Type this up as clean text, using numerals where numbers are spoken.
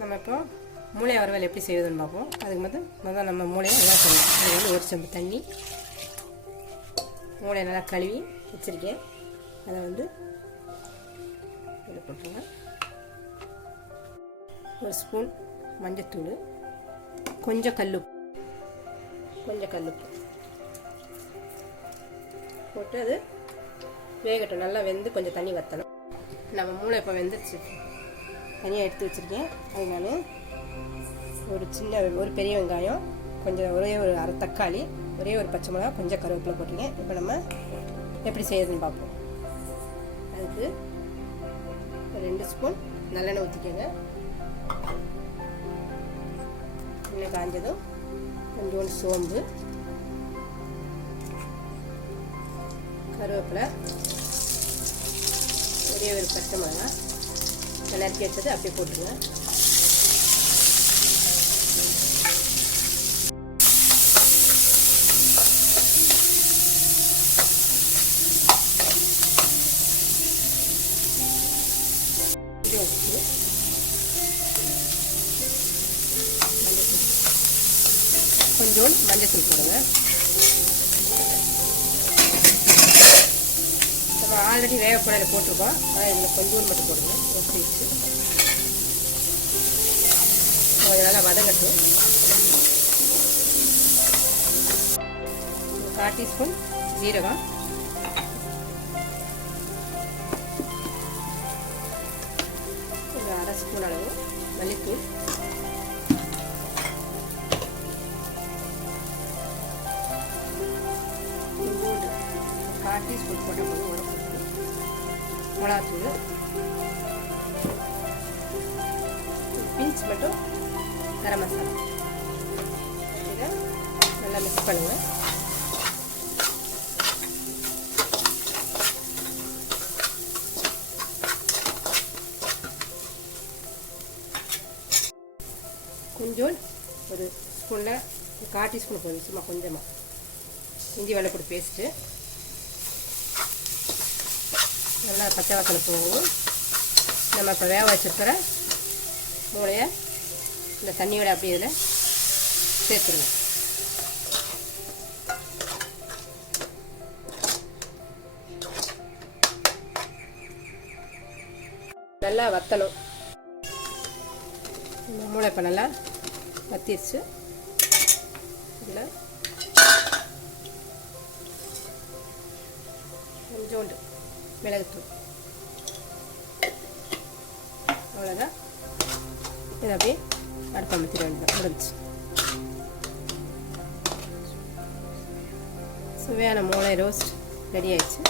நம்ம இப்போ மூளை வறுவல் எப்படி செய்வதுன்னு பார்ப்போம். அதுக்கு முதல்ல நம்ம மூளையை நல்லா செய்யணும். அது வந்து ஒரு செம்பு தண்ணி, மூளையை நல்லா கழுவி வச்சுருக்கேன். அதை வந்து இதில் போட்டுருங்க. ஒரு ஸ்பூன் மஞ்சத்தூள், கொஞ்சம் கல்லுப்பு போட்டு அது வேகட்டும். நல்லா வெந்து கொஞ்சம் தண்ணி வற்றணும். நம்ம மூளை இப்போ வெந்துருச்சு, தனியாக எடுத்து வச்சுருக்கேன். அது நான் ஒரு பெரிய வெங்காயம், கொஞ்சம் ஒரே ஒரு அரை தக்காளி, ஒரே ஒரு பச்சை மிளகா, கொஞ்சம் கருவேப்பிலை போட்டிருக்கேன். இப்போ நம்ம எப்படி செய்யறதுன்னு பார்ப்போம். அதுக்கு 2 ஸ்பூன் நல்லெண்ணெய் ஊற்றிக்கோங்க. எண்ணெய் காஞ்சதும் கொஞ்சோண்டு சோம்பு, கருவேப்பிலை, ஒரே ஒரு பச்சை மிளகா நறுக்கி வச்சது அப்படியே போட்டுருங்க. கொஞ்சோண்டு மஞ்சத்தூள் போடுங்க. நம்ம ஆல்ரெடி வேகக்கூடாது போட்டிருக்கோம், அதான் இதில் கொஞ்சோண்டு மட்டும் போடுங்க. வச்சு கொஞ்சம் நல்லா வதங்கட்டும். 1/4 டீஸ்பூன் ஜீரகம், ஒரு அரை ஸ்பூன் அளவு மல்லித்தூள், கொஞ்சோண்டு 1/4 டீஸ்பூன் போட்ட போது உரப்பு, மிளகாத்தூள், பிஞ்ச் மட்டும் கரம் மசாலா. இதை நல்லா மிக்ஸ் பண்ணுங்கள். கொஞ்சோண்டு ஒரு ஸ்பூனில் 1/4 டீஸ்பூன் போதும், சும்மா கொஞ்சமாக இஞ்சி வெள்ளைப்பூடு பேஸ்ட்டு. நல்லா பச்சை வாசனை போகும். நம்ம இப்போ வேக வச்சுருக்கிற மூளையை இந்த தண்ணியோட அப்படியே இதில் சேர்த்துருங்க. நல்லா வற்றணும். இந்த மூளை இப்போ நல்லா வத்திருச்சு. இதில் கொஞ்சோண்டு மிளகுத்தூள், அவ்வளோதான். இதை அப்படியே அடுப்பு அமர்த்திட வேண்டியது, முடிஞ்சு. சுவையான மூளை ரோஸ்ட் ரெடி ஆயிடுச்சு.